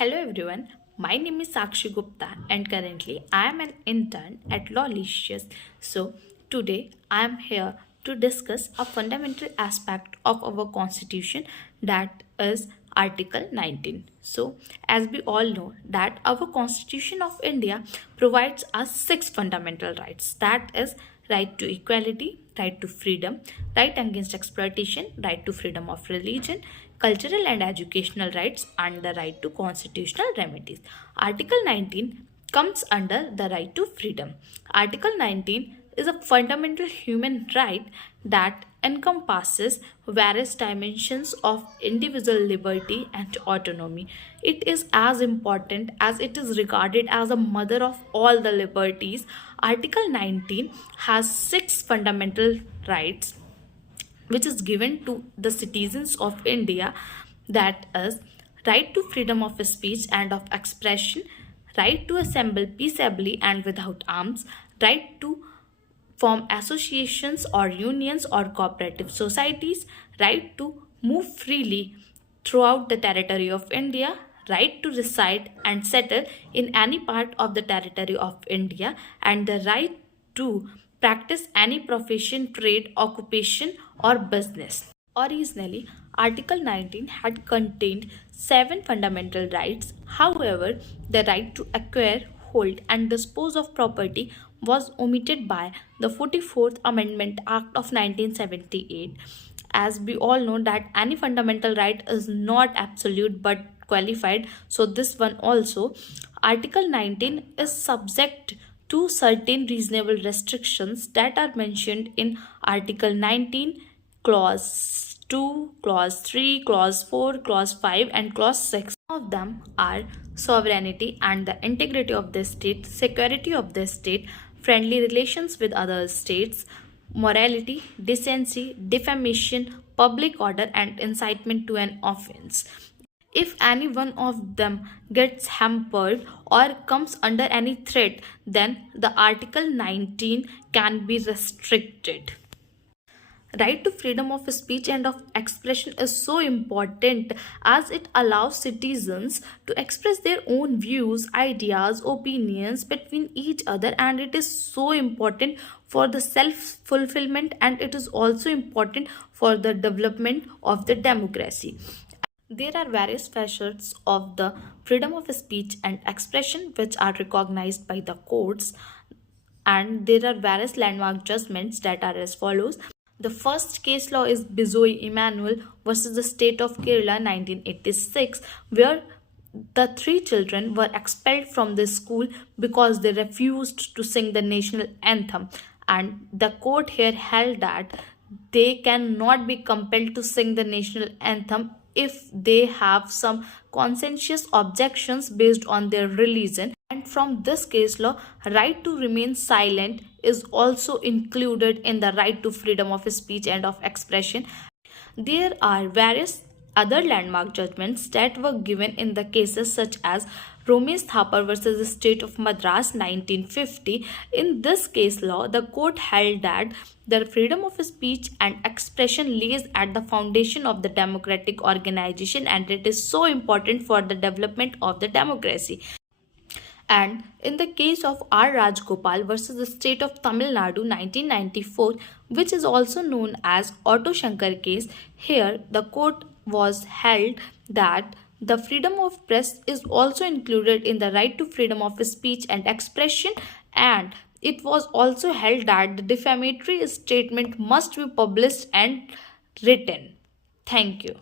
Hello everyone, my name is Sakshi Gupta and currently I am an intern at Lawlicious. So today I am here to discuss a fundamental aspect of our constitution, that is Article 19. So as we all know that our constitution of India provides us six fundamental rights, that is right to equality, right to freedom, right against exploitation, right to freedom of religion, cultural and educational rights, and the right to constitutional remedies. Article 19 comes under the right to freedom. Article 19 is a fundamental human right that encompasses various dimensions of individual liberty and autonomy. It is as important as it is regarded as a mother of all the liberties. Article 19 has six fundamental rights which is given to the citizens of India, that is right to freedom of speech and of expression, right to assemble peaceably and without arms, right to form associations or unions or cooperative societies, right to move freely throughout the territory of India, right to reside and settle in any part of the territory of India, and the right to practice any profession, trade, occupation, or business. Originally, Article 19 had contained seven fundamental rights. However, the right to acquire, hold, and dispose of property was omitted by the 44th Amendment Act of 1978. As we all know that any fundamental right is not absolute but qualified, so this one also. Article 19 is subject to certain reasonable restrictions that are mentioned in Article 19, Clause 2, Clause 3, Clause 4, Clause 5, and Clause 6. Some of them are sovereignty and the integrity of the state, security of the state, friendly relations with other states, morality, decency, defamation, public order, and incitement to an offense. If any one of them gets hampered or comes under any threat, then the Article 19 can be restricted. Right to freedom of speech and of expression is so important as it allows citizens to express their own views, ideas, opinions between each other, and it is so important for the self fulfillment, and it is also important for the development of the democracy. There are various facets of the freedom of speech and expression which are recognized by the courts, and there are various landmark judgments that are as follows. The first case law is Bijoy Emmanuel versus the state of Kerala 1986, where the three children were expelled from the school because they refused to sing the national anthem. And the court here held that they cannot be compelled to sing the national anthem if they have some conscientious objections based on their religion. And from this case law, right to remain silent is also included in the right to freedom of speech and of expression. There are various other landmark judgments that were given in the cases such as Ramesh Thapar versus the state of Madras 1950. In this case law, the court held that the freedom of speech and expression lays at the foundation of the democratic organization, and it is so important for the development of the democracy. And in the case of R. Rajgopal versus the state of Tamil Nadu 1994, which is also known as Auto Shankar case, here the court was held that the freedom of press is also included in the right to freedom of speech and expression, and it was also held that the defamatory statement must be published and written. Thank you.